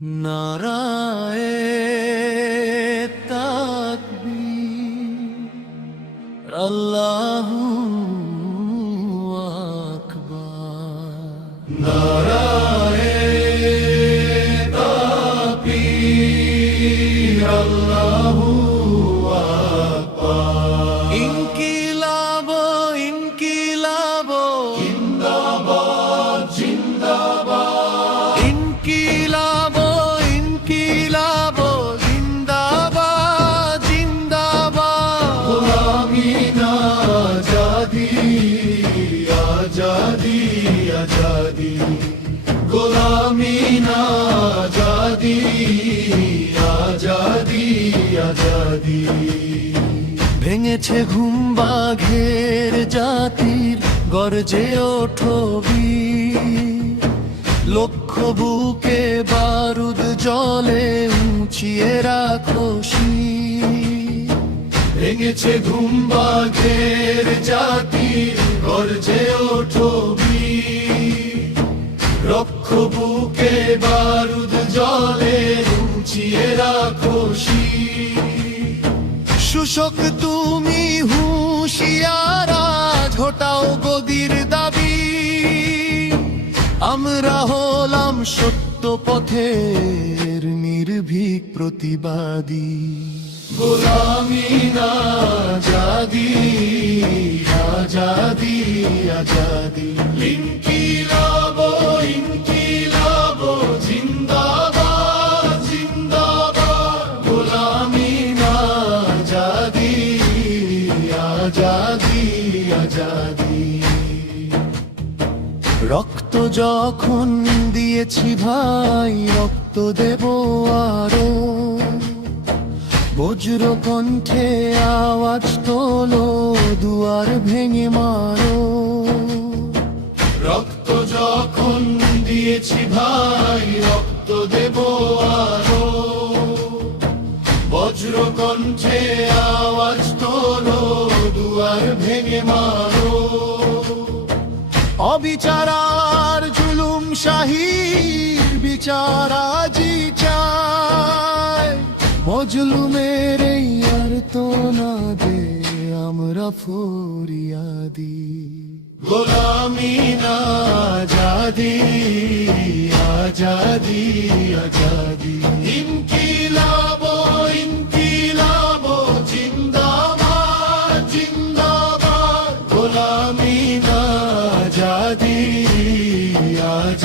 নারায়ে তাকবীর আল্লাহু আকবার। নারায়ে তাকবীর আল্লাহু আজাদি গোলামি না আজাদি আজাদি আজাদি ভেঙেছে ঘুম বাঘের জাতির, গর্জে ওঠবি লক্ষ বুকে বারুদ জলে উঁচিয়ে রাখো শির। ভেঙেছে ঘুম বাঘের জাতির, গর্জে বুকে বারুদ জলে উঁচিয়ে রাখো। শুশক তুমি হুঁশিয়ারা ঝোটাও গদির দাবি আমরা হলাম সত্য পথের নির্ভীক প্রতিবাদী গোলামি না আজাদি আজাদি আজাদি ইনকিলাব রক্ত যখন দিয়েছি ভাই, রক্ত দেব আরও। বজ্র কণ্ঠে আওয়াজ তোলো, দুয়ার ভেঙে মারো। রক্ত যখন দিয়েছি ভাই, রক্ত দেব আরও। বজ্র কণ্ঠে আওয়াজ তোলো, দুয়ার ভেঙে মারো। অবিচারার জুলুম শাহীর বিচার আজি চায় মজলুমের এই আর তো না দে আমরা ফরিয়াদি। গোলামি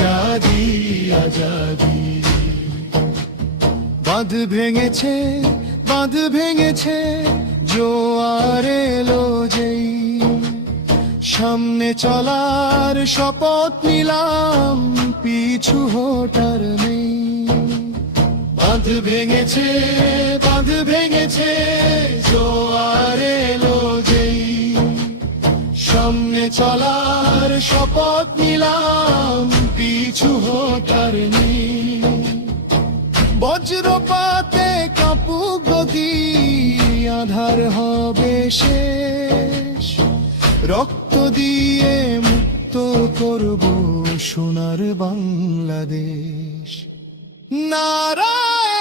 আজাদি আজাদি। বাঁধ ভেঙেছে বাঁধ ভেঙেছে, জোয়ার এলো যেই। সামনে চলার শপথ নিলাম, পিছু হোটার নেই। বাঁধ ভেঙেছে বাঁধ ভেঙেছে, জোয়ার এলো যেই। সামনে চলার শপথ নিলাম পিছু হতার নেই। বজ্রপাতে কাপু গদি, আধার হবে শেষ। রক্ত দিয়ে মুক্ত করব সোনার বাংলাদেশ। নারায়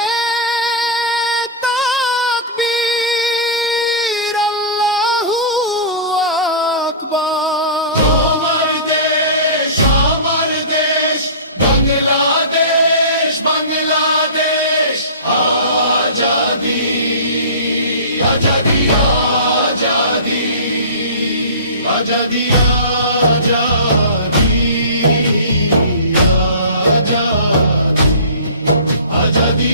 आजादी आजादी आजादी आजादी